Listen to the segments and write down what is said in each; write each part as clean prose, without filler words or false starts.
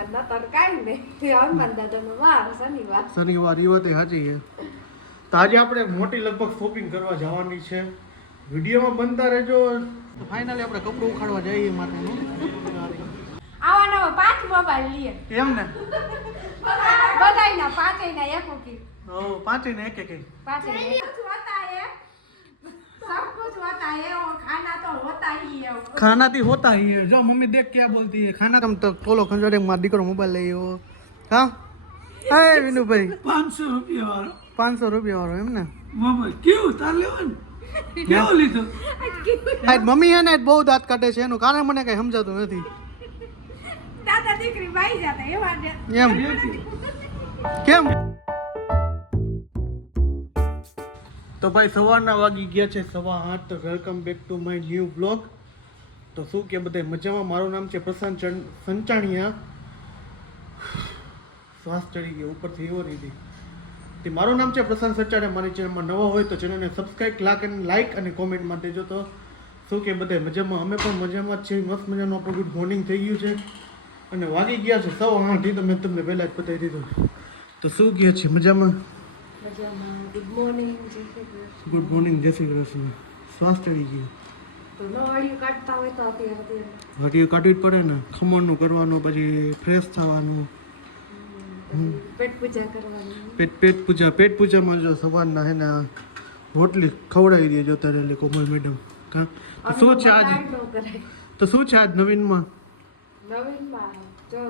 માં નતર કાઈ નહીં હનુમાન દાદાનો વાર શનિવાર એ વાત સાચી છે. તો આજે આપણે મોટી લગભગ શોપિંગ કરવા જવાની છે. વિડીયોમાં બનતા રહેજો. ફાઇનલી આપણે કપડું ઉખાડવા જઈએ માટેનું. આવાના 5 મોબાઈલ લઈએ એમ ને બધાયના પાંચેયના એક ઓકી પાંચે ને એક પાંચેય कुछ होता है सब कुछ होता है और खाना तो होता ही है खाना तो होता ही है. जो मम्मी देख क्या बोलती है खाना तुम तो टोलो खंजोरे मार દીકરો મોબાઈલ લઈ આવ્યો. હા હે વિનુભાઈ 500 રૂપિયા વાળો 500 રૂપિયા વાળો એમ ને મોબાઈલ કેવું તાર લેવાનું કેવો લીધો આજ મમ્મી હે ને બહુ દાંત કાઢે છે એનું કારણ મને કઈ સમજાતું નથી. દાદા દીકરી ભાઈ જાતા એવા એમ કેમ તો ભાઈ સવારના વાગી ગયા છે 8:15. તો welcome back to my new blog. તો શું કે બધા મજામાં. મારું નામ છે પ્રશાંત સંચાણિયા. શ્વાસ ચડી ગયો ઉપરથી એવો રીધી તે મારું નામ છે પ્રશાંત સંચાણિયા. મારી ચેનલમાં નવા હોય તો ચેનલને સબસ્ક્રાઈબ લાઈક અને કોમેન્ટમાં દેજો. તો શું કે બધા મજામાં. અમે પણ મજામાં જ છીએ. મસ્ત મજાનું આપણું ગુડ મોર્નિંગ થઈ ગયું છે અને વાગી ગયા છે 8:15. તો મેં તમને પહેલાં જ બતાવી દીધું. તો શું કહે છે મજામાં? ગુડ મોર્નિંગ ગુડ મોર્નિંગ, જય શ્રી કૃષ્ણ. શ્વાસ ચડી ગયો તો નવાળિયું કાઢતા હોય તો અત્યારે હટીઓ કાઢવી જ પડે ને. ખમણનું કરવાનું, પછી ફ્રેશ થવાનું, પેટ પૂજા કરવાની પેટ પૂજામાં જો સવારના હે ને રોટલી ખવડાવી દેજો તારે કોમલ મેડમ. તો શું છે આજ નવીનમાં? નવીનમાં જો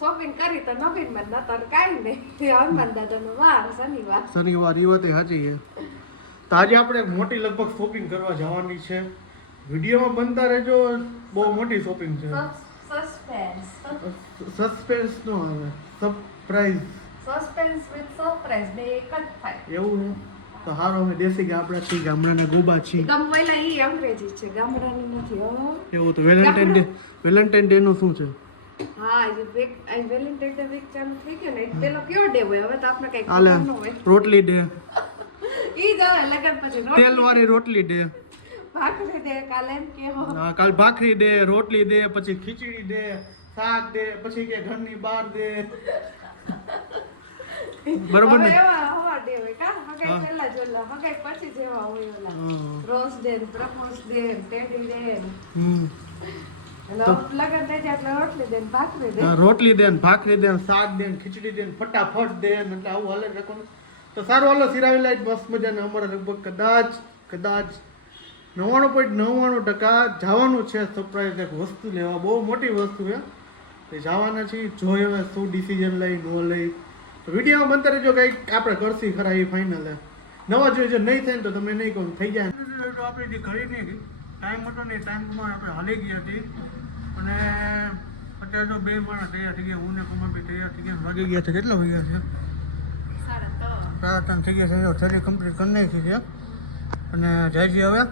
શોપિંગ કરી તો નવીનમાં નતર કાઈ નહીં હનુમાન દાદાનો વાર શનિવાર એ વાત સાચી છે. તો આજે આપણે મોટી લગભગ શોપિંગ કરવા જવાની છે. વિડીયોમાં બનતા રહેજો. બહુ મોટી શોપિંગ છે. સસ્પેન્સ નો આવે, સરપ્રાઈઝ. સસ્પેન્સ વિથ સરપ્રાઈઝ બે એક જ થાય એવું છે. તો હારો અમે દેશી કે આપણા છીએ ગામડાના ગોબા છીએ. ગમવેલા ઈ અંગ્રેજી છે, ગામડાની નથી હો. એવું તો વેલેન્ટાઇન ડે નું શું છે? હા એ વીક આ વેલેન્ટાઇન ડે વીક ચાલુ થઈ ગયો ને પેલો કયો ડે હોય હવે તો આપણે કઈ આલે ખબર ન હોય. રોટલી ડે, ઈ જ હવે લગન પછી તેલ વાળી રોટલી ડે, ભાખરી દે કાલે એમ કે હો હા કાલ ભાખરી દે, રોટલી દે, પછી ખીચડી દે, શાક દે, પછી કે ઘરની બહાર દે. બરોબર ને? એવા હવા ડે હોય કા હગાઈ પહેલા જ ઓલા હગાઈ પછી જેવા હોય ઓલા rose day, propose day, teddy day લગન થઈ જાય એટલે રોટલી દે ભાખરી દે. રોટલી દે, ભાખરી દે, શાક દે, ખીચડી દે, ફટાફટ દે. એટલે આવું હાલે રાખવાનું. તો સારું હાલો સિરાવી લાઈટ મસ્ત મજાને અમારે લગભગ કદાચ 99.99% જવાનું છે સરપ્રાઈઝ એક વસ્તુ લેવા. બહુ મોટી વસ્તુ છે તે જવાના છીએ. જોઈએ હવે શું ડિસિઝન લઈ ન લઈ. તો વિડીયોમાં બનતા રહેજો. કંઈક આપણે કરશી ખરા એ ફાઇનલ. નવા જોઈએ નહીં થાય ને તો તમને નહીં કહું થઈ જાય. આપણે જે ઘરે નહીં ગઈ ટાઈમ હતો ને ટાઈમમાં આપણે હાલી ગયા હતી અને અત્યારે તો 2 માણસ તૈયાર થઈ ગયા. હું ને કુમારભાઈ તૈયાર થઈ ગયા. વાગી ગયા છે કેટલા વાગ્યા છે? 3:30 થઈ ગયા છે. થરી કમ્પ્લીટ કરી નાખી છે અને જાય છે હવે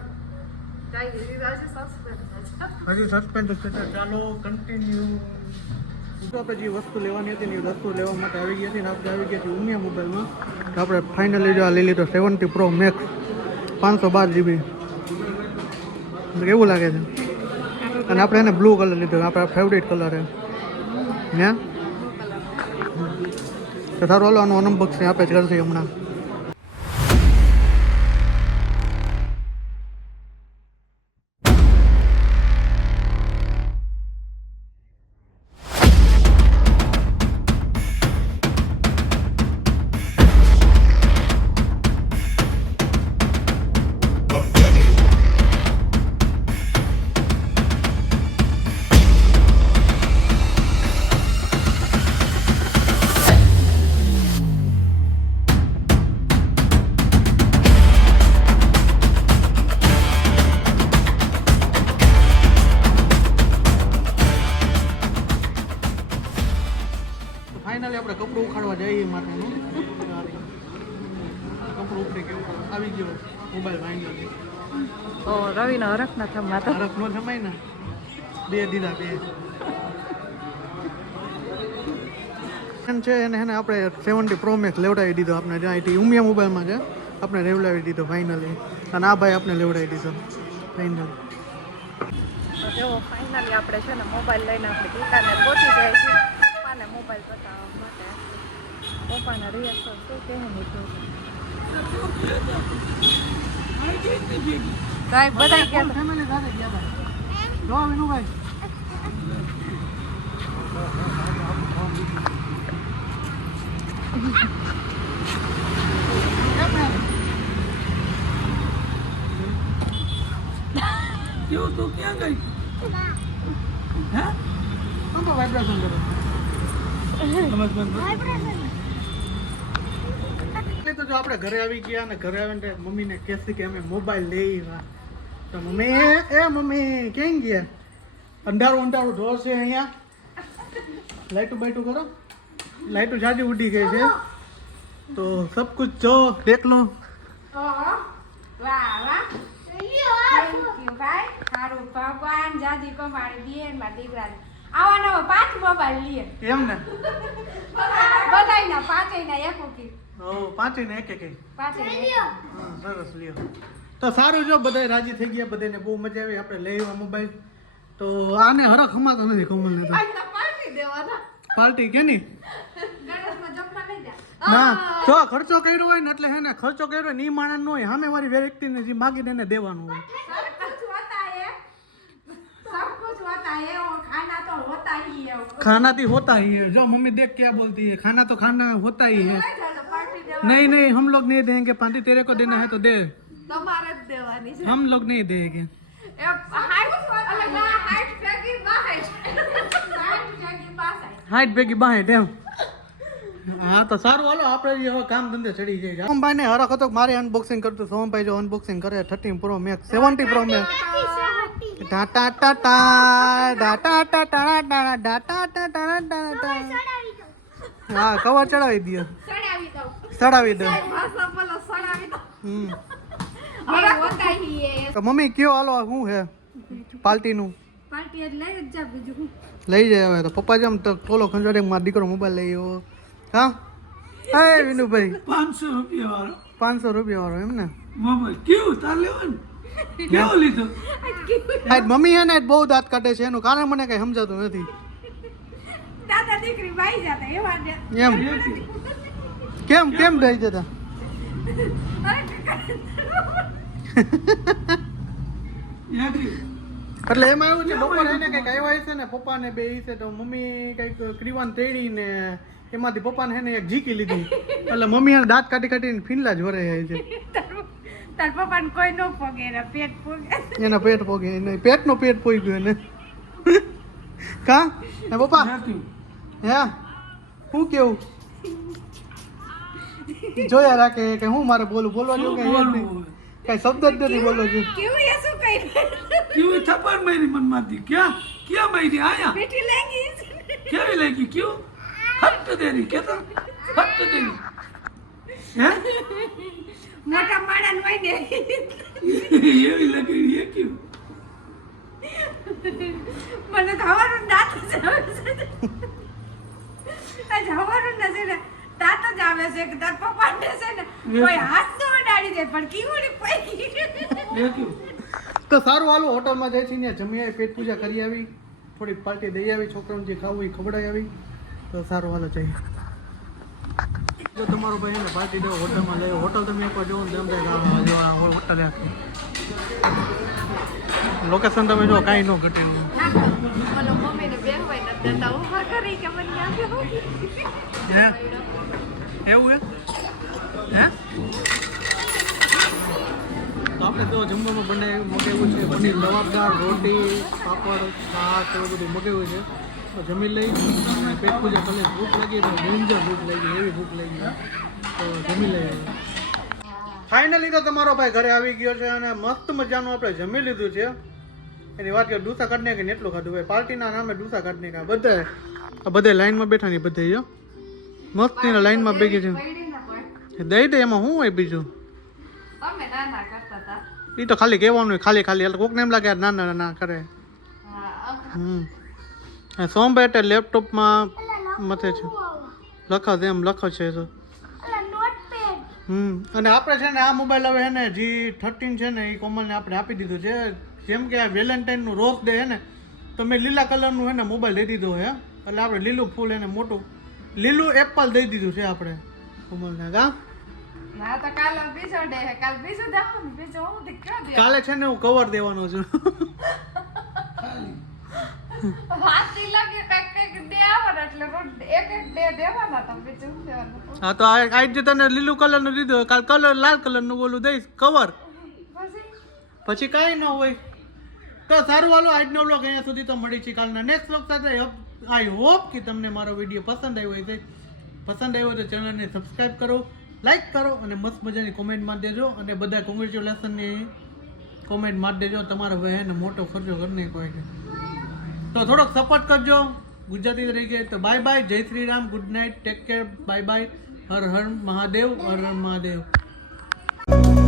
હજી સસ્પેન્ડ છે. ચાલો કન્ટિન્યુ. આપણે જે વસ્તુ લેવાની હતી ને એ વસ્તુ લેવા માટે આવી ગયા હતી ને આપણે આવી ગયા છીએ ઉમિયા મોબાઈલમાં. તો આપણે ફાઇનલી જો આ લઈ લીધો 70 Pro Max 512 GB. કેવું લાગે છે? અને આપણે એને બ્લુ કલર લીધો, આપણા ફેવરેટ કલર છે ને. તો સારું હાલો આનું અનબોક્સિંગ આપણે જ કરશે હમણાં. ફાઇનલી આપણે કપડું ઉખાડવા જઈએ માટેનું. કપડું ઉખડી ગયું, આવી ગયો મોબાઈલ ફાઇનલી. ઓ રવિનો હરખ ના થમાતો હરખ નો જમાય ને 2 દીધા 2 છે એને આપણે 70 Pro Max લેવડાવી દીધો. આપણે જ્યાં અહીંથી ઉમિયા મોબાઈલમાં છે આપણે લેવડાવી દીધો ફાઇનલી. અને આ ભાઈ આપણે લેવડાવી દીધો ફાઇનલી. તો જો ફાઇનલી આપણે છે ને મોબાઈલ લઈને આપણે દુકાને પહોંચી જાય છે. કાઈ બધા ગયા ફેમિલી સાથે ગયા ભાઈ જો વિનુભાઈ કેવું તું ક્યાં ગઈ હે આમ તો વાઇબ્રેશન કરે એટલે તો જો આપણે ઘરે આવી ગયા અને ઘરે આવીને મમ્મીને કહેશે કે અમે મોબાઈલ લઈ આવ્યા તો મમ્મી મમ્મી કેમ ગયા અંધારું ઢોર છે અહીંયા લાઈટું બાઈટું કરો લાઈટું જાજી ઉડી ગઈ છે તો સબ કુછ જો દેખ લો વાહ વાહ થેન્ક યુ ભાઈ સારું ભગવાન જાજી કમાડી દે મારા દીકરાને આવા નવો 5 મોબાઈલ લીએ એમ ને બધાયના પાંચેયના એક ઉકી પાંચે ને એક પાંચેય સરસ લ્યો તો સારું જો બધા રાજી થઈ ગયા બધાને બહુ મજા આવી આપણે લઈ આવ્યા મોબાઈલ તો આને હરખ હમાતો નથી કોમલને તો પાર્ટી દેવાના પાર્ટી કે નહીં ગણેશમાં જમવા લઈ જા ના જો ખર્ચો કર્યો હોય ને એટલે હે ને ખર્ચો કર્યો હોય ને ઈ માણસ નો હોય સામે વાળી વ્યક્તિને જે માગીને એને દેવાનું હોય सब कुछ होता है और खाना तो होता ही है खाना तो होता ही है जो मम्मी देख क्या बोलती है खाना तो खाना होता ही है नहीं नहीं हम लोग नहीं देंगे पार्टी तेरे को देना है तो दे તમારે જ દેવાની છે हम लोग नहीं देंगे હાઈટ ભેગી બાહે તેમ હા તો સારું હાલો આપણે હવે કામ ધંધે ચડી જાય સોમભાઈ ને હરખ હતો મારે અનબોક્સિંગ કરતું સોમભાઈ જો અનબોક્સિંગ કરે 13 pro max 70 pro max tata tata data tata data tata હા કવર ચડાવી દો ચડાવી દો તો મમ્મી કયો હાલો શું છે પાર્ટી નું લઈ જાય હવે તો પપ્પા જેમ તો ટોલો ખંજોડે મારો દીકરો મોબાઈલ લઈ આવ્યો હા એ વિનુભાઈ 500 રૂપિયા વાળો 500 રૂપિયા વાળો એમ ને મોબાઈલ કેવું તાર લેવાનું કેવો લીધો આજ મમ્મી હે ને આજ બહુ દાંત કાઢે છે એનું કારણ મને કઈ સમજાતું નથી દાદા દીકરી ભાઈ જતા એવા એમ કેમ કેમ રહી જતા એટલે એમાં એવું છે બપોરે એને કઈક આવ્યા છે ને પપ્પાને બે છે તો મમ્મી કઈક ક્રીવાન તેડી ને એમાંથી પપ્પાને હે ને એક ઝીકી લીધી એટલે મમ્મી એને દાંત કાઢી કાઢીને ફીનલા જ વરે જાય છે તાર પપ્પાને કોઈ નો પોગે ને પેટ પોગે એના પેટ પોગે એને પેટનો પેટ પોઈ ગયો એને કા હે પપ્પા હે શું કેવું જોયા રાખે કે હું મારે બોલવા જેવું કઈ યાદ નહીં કઈ શબ્દ જ નથી બોલવો જોઈએ કેવું એ શું કહી કેવી થપ્પડ મારી મન માંથી ક્યાં મારી આયા બેટી લાગી કેવી લાગી ક્યું હટ દેરી કેતા હટ દેરી હે મોટા માણસ હોય ને એવી લાગી એ ક્યું મને તો હવાનું દાંત જ આવે છે આજ હવાનું નથી ને દાંત જ આવે છે કે તાર પપ્પાને છે ને કોઈ હાથ તો અડાડી જાય પણ કીવડી પડી એ ક્યું તો સારું હાલો હોટલમાં જઈ છીએ જમી આવી પેટ પૂજા કરી આવી થોડીક પાર્ટી દઈ આવી છોકરાઓને જે ખાવું એ ખવડાવી આવી તો સારું હાલો જઈએ જો તમારો ભાઈ એને પાર્ટી દેવો હોટલમાં લઈ હોટલ તમે એકવાર જોવો ને તેમ થાય હોટલે લોકેશન તમે જો કાંઈ ન ઘટ્યું મને મમ્મીને બેહવાય નથી દેતા ઉભા કરી કે મને આપ્યો હે એવું હે તો આપણે તો જમવાનું બનાવ્યું મગાવ્યું છે પનીર લવાબદાર રોટી પાપડ શાક એવું બધું મગાવ્યું છે તો જમી લઈ અને પેટ પૂજા કરી ભૂખ લાગી તો ડેન્જર ભૂખ લાગી એવી ભૂખ લાગી તો જમી લઈએ ફાઇનલી તો તમારો ભાઈ ઘરે આવી ગયો છે અને મસ્ત મજાનું આપણે જમી લીધું છે એની વાત કરીએ ડૂસા કાઢને કે એટલું ખાધું ભાઈ પાર્ટીના નામે ડૂસા કાઢને કા બધે લાઈનમાં બેઠા ને બધે જો મસ્તીના લાઈનમાં બેગી છે દઈ દે એમાં શું હોય બીજું અમે નાના કરતા હતા એ તો ખાલી કહેવાનું હોય ખાલી એટલે કોકને એમ લાગે ના ના ના કરે સોમભાઈ એટલે લેપટોપમાં મથે છે લખે એમ લખે છે તો અને આપણે છે ને આ મોબાઈલ હવે છે ને G13 છે ને એ કોમલને આપણે આપી દીધું છે જેમ કે આ વેલેન્ટાઇનનું રોઝ ડે છે ને તો મેં લીલા કલરનું છે ને મોબાઈલ દઈ દીધો છે એટલે આપણે લીલું ફૂલ એને મોટું લીલું એપલ દઈ દીધું છે આપણે કોમલના કા ના તો કાલ બીજો ડે હે કાલ બીજો દાખો ને બીજો હું દી ક્યાં દે કાલે છે ને હું કવર દેવાનો છું હાથી લાગે કઈક ડે આવવાનો એટલે રોજ એક ડે દેવાના તો બીજું શું દેવાનું હા તો આજ જે તને લીલું કલર નું દીધું કાલ કલર લાલ કલર નું બોલું દઈશ કવર પછી કાંઈ ન હોય તો સારું હાલો આજનો વ્લોગ અહીંયા સુધી તો મળી છે કાલના નેક્સ્ટ વ્લોગ સાથે આઈ હોપ કે તમને મારો વિડીયો પસંદ આવ્યો હશે પસંદ આવ્યો તો ચેનલને સબસ્ક્રાઈબ કરો લાઈક કરો અને મસ્ત મજાની કોમેન્ટ મારી દેજો અને બધા કોંગ્રેચ્યુલેશનની કોમેન્ટ મારી દેજો તમારા બહેન મોટો ખર્ચો કરીને કોઈ તો થોડોક સપોર્ટ કરજો ગુજરાતી તરીકે તો બાય બાય જય Shri Ram good night take care bye bye હર હર મહાદેવ હર હર મહાદેવ